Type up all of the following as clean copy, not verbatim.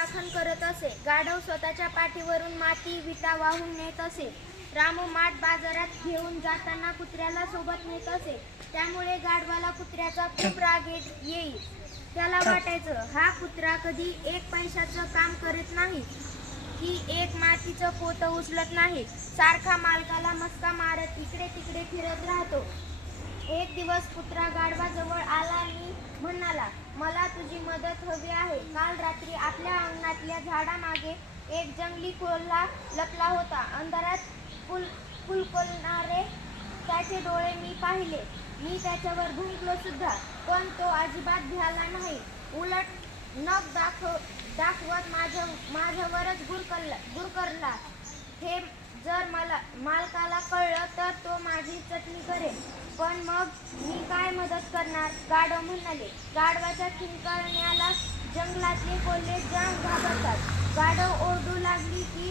राखण करत असे. गाढव स्वतःच्या पाठीवरून माती विटा वाहून नेत असे. रामू माठ बाजारात घेऊन जाताना कुत्र्याला सोबत नेत असे. त्यामुळे गाढवाला कुत्र्याचा खूप राग येई. त्याला वाटायचं, हा कुत्रा कधी एक पैशाचं काम करत नाही की एक मातीचं पोतं उचलत नाही. सारखा मालकाला मस्का मारत इकडे तिकडे फिरत राहतो. एक दिवस कुत्रा गाढवाजवळ आला आणि म्हणाला, मला तुझी मदत हवी आहे. काल रात्री आपल्या अंगणातल्या झाडामागे एक जंगली कोल्हा लपला होता. अंधारात कुलकुलणारे त्याचे डोळे मी पाहिले. मी त्याच्यावर भुंकलो सुद्धा, पण तो अजिबात भ्याला नाही. उलट नख दाखवत माझ्यावरच गुरकरला. हे जर मालकाला कळलं तर तो माझी चटणी करेल. पण मग मी काय मदत करणार? गाढव म्हणाले. गाढवाच्या किंकाळण्याला जंगलातले कोल्हे जाम घाबरतात. गाढव ओरडू लागली की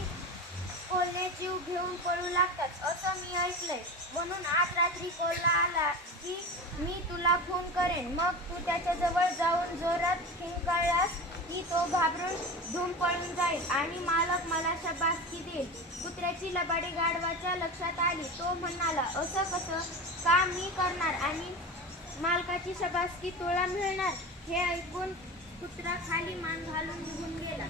कोल्हे जीव घेऊन पळू लागतात, असं मी ऐकलंय. म्हणून आज रात्री कोल्हा आला की मी तुला फोन करेन. मग तू त्याच्याजवळ जाऊन जोरात किंकाळलास की तो घाबरून धूम पळून जाईल आणि मालक मला शाबासकी देईल. कुत्र्याची लबाडी गाढवाच्या लक्षात आली. तो म्हणाला, असं कसं? का मी करणार आणि मालकाची शाबासकी तुला मिळणार? हे ऐकून कुत्रा खाली मान घालून निघून गेला.